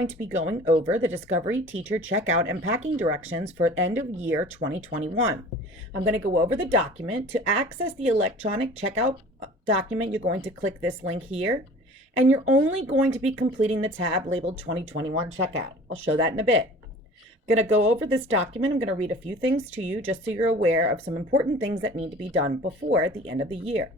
going to be going over the Discovery Teacher Checkout and Packing Directions for end of year 2021. I'm going to go over the document. To access the electronic checkout document, you're going to click this link here, and you're only going to be completing the tab labeled 2021 Checkout. I'll show that in a bit. I'm going to go over this document. I'm going to read a few things to you just so you're aware of some important things that need to be done before the end of the year.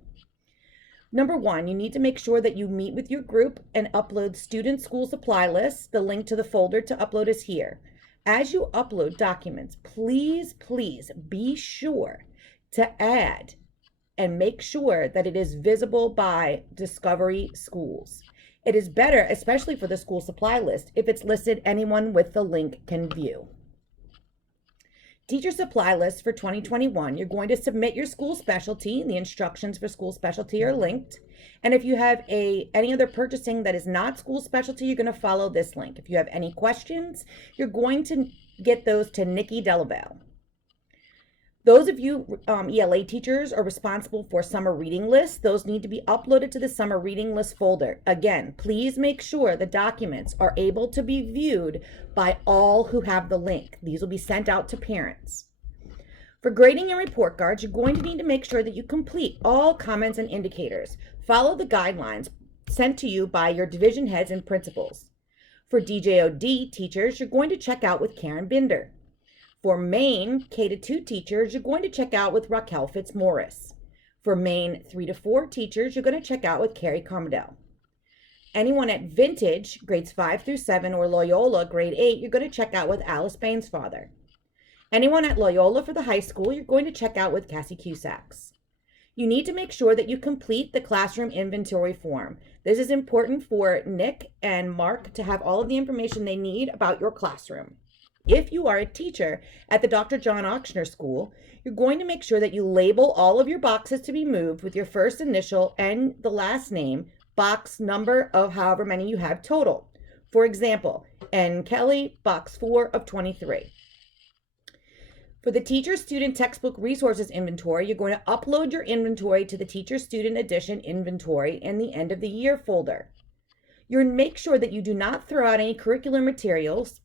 Number one, you need to make sure that you meet with your group and upload student school supply lists. The link to the folder to upload is here. As you upload documents, please be sure to add and make sure that it is visible by Discovery Schools. It is better, especially for the school supply list, if it's listed anyone with the link can view. Teacher supply list for 2021, you're going to submit your school specialty. The instructions for school specialty are linked. And if you have any other purchasing that is not school specialty, you're going to follow this link. If you have any questions, you're going to get those to Nikki Delaval. Those of you ELA teachers are responsible for summer reading lists. Those need to be uploaded to the summer reading list folder. Again, please make sure the documents are able to be viewed by all who have the link. These will be sent out to parents. For grading and report cards, you're going to need to make sure that you complete all comments and indicators. Follow the guidelines sent to you by your division heads and principals. For DJOD teachers, you're going to check out with Karen Binder. For Maine K-2 teachers, you're going to check out with Raquel Fitzmaurice. For Maine 3-4 teachers, you're going to check out with Carrie Carmodell. Anyone at Vintage, grades 5 through 7, or Loyola, grade 8, you're going to check out with Alice Bainsfather. Anyone at Loyola for the high school, you're going to check out with Cassie Cusacks. You need to make sure that you complete the classroom inventory form. This is important for Nick and Mark to have all of the information they need about your classroom. If you are a teacher at the Dr. John Ochsner School, you're going to make sure that you label all of your boxes to be moved with your first initial and the last name, box number of however many you have total. For example, N. Kelly, box 4 of 23. For the Teacher Student Textbook Resources Inventory, you're going to upload your inventory to the Teacher Student Edition Inventory in the end of the year folder. You're going to make sure that you do not throw out any curricular materials.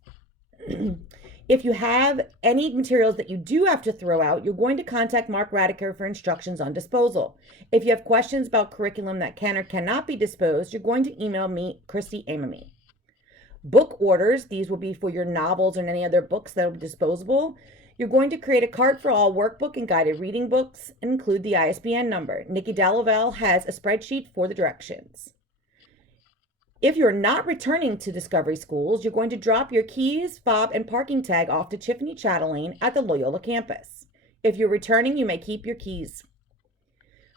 If you have any materials that you do have to throw out, you're going to contact Mark Radiker for instructions on disposal. If you have questions about curriculum that can or cannot be disposed, you're going to email me, Christy Amamy. Book orders, these will be for your novels and any other books that will be disposable. You're going to create a cart for all workbook and guided reading books and include the ISBN number. Nikki Delaval has a spreadsheet for the directions. If you're not returning to Discovery Schools, you're going to drop your keys, fob, and parking tag off to Tiffany Chatelaine at the Loyola campus. If you're returning, you may keep your keys.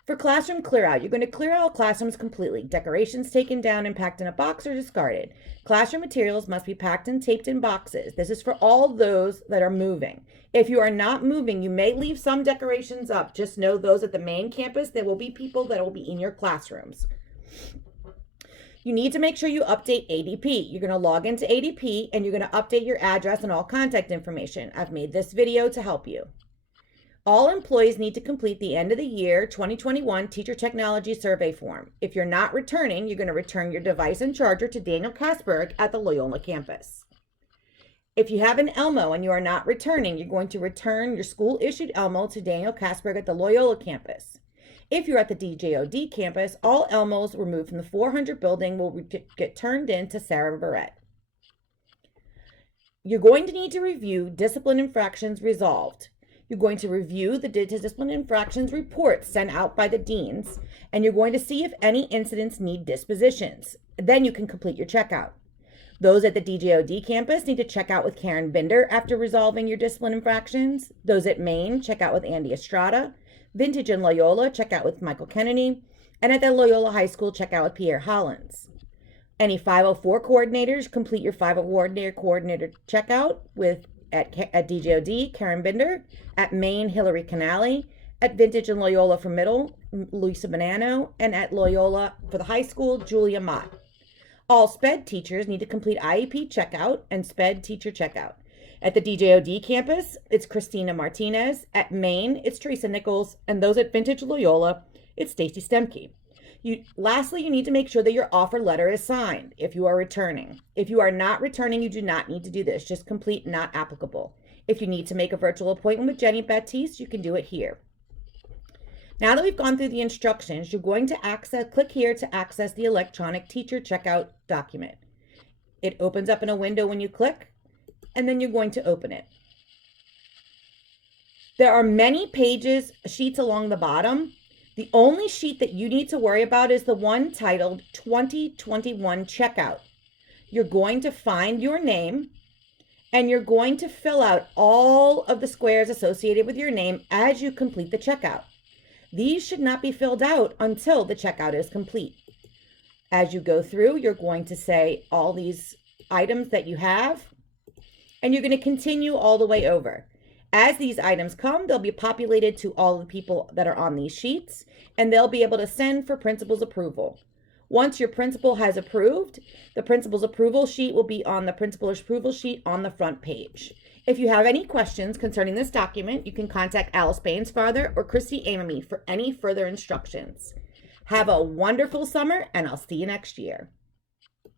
For classroom clear out, you're going to clear out classrooms completely. Decorations taken down and packed in a box or discarded. Classroom materials must be packed and taped in boxes. This is for all those that are moving. If you are not moving, you may leave some decorations up. Just know those at the main campus, there will be people that will be in your classrooms. You need to make sure you update ADP. You're going to log into ADP and you're going to update your address and all contact information. I've made this video to help you. All employees need to complete the end of the year 2021 Teacher Technology Survey form. If you're not returning, you're going to return your device and charger to Daniel Kasberg at the Loyola campus. If you have an Elmo and you are not returning, you're going to return your school-issued Elmo to Daniel Kasberg at the Loyola campus. If you're at the DJOD campus, all Elmos removed from the 400 building will get turned in to Sarah Barrett. You're going to need to review discipline infractions resolved. You're going to review the discipline infractions reports sent out by the deans, and you're going to see if any incidents need dispositions. Then you can complete your checkout. Those at the DJOD campus need to check out with Karen Binder after resolving your discipline infractions. Those at Maine, check out with Andy Estrada. Vintage and Loyola, check out with Michael Kennedy. And at the Loyola High School, check out with Pierre Hollins. Any 504 coordinators, complete your 504 coordinator checkout with at DJOD, Karen Binder. At Maine, Hillary Canale. At Vintage and Loyola for middle, Luisa Bonanno. And at Loyola for the high school, Julia Mott. All SPED teachers need to complete IEP checkout and SPED teacher checkout. At the DJOD campus, it's Christina Martinez. At Maine, it's Teresa Nichols. And those at Vintage Loyola, it's Stacy Stemke. Lastly, you need to make sure that your offer letter is signed if you are returning. If you are not returning, you do not need to do this. Just complete not applicable. If you need to make a virtual appointment with Jenny Baptiste, you can do it here. Now that we've gone through the instructions, you're going to click here to access the electronic teacher checkout document. It opens up in a window when you click, and then you're going to open it. There are many sheets along the bottom. The only sheet that you need to worry about is the one titled 2021 Checkout. You're going to find your name, and you're going to fill out all of the squares associated with your name as you complete the checkout. These should not be filled out until the checkout is complete. As you go through, you're going to say all these items that you have, and you're going to continue all the way over. As these items come, they'll be populated to all the people that are on these sheets, and they'll be able to send for principal's approval. Once your principal has approved, the principal's approval sheet will be on the principal's approval sheet on the front page. If you have any questions concerning this document, you can contact Alice Bainsfather or Christy Amamy for any further instructions. Have a wonderful summer, and I'll see you next year.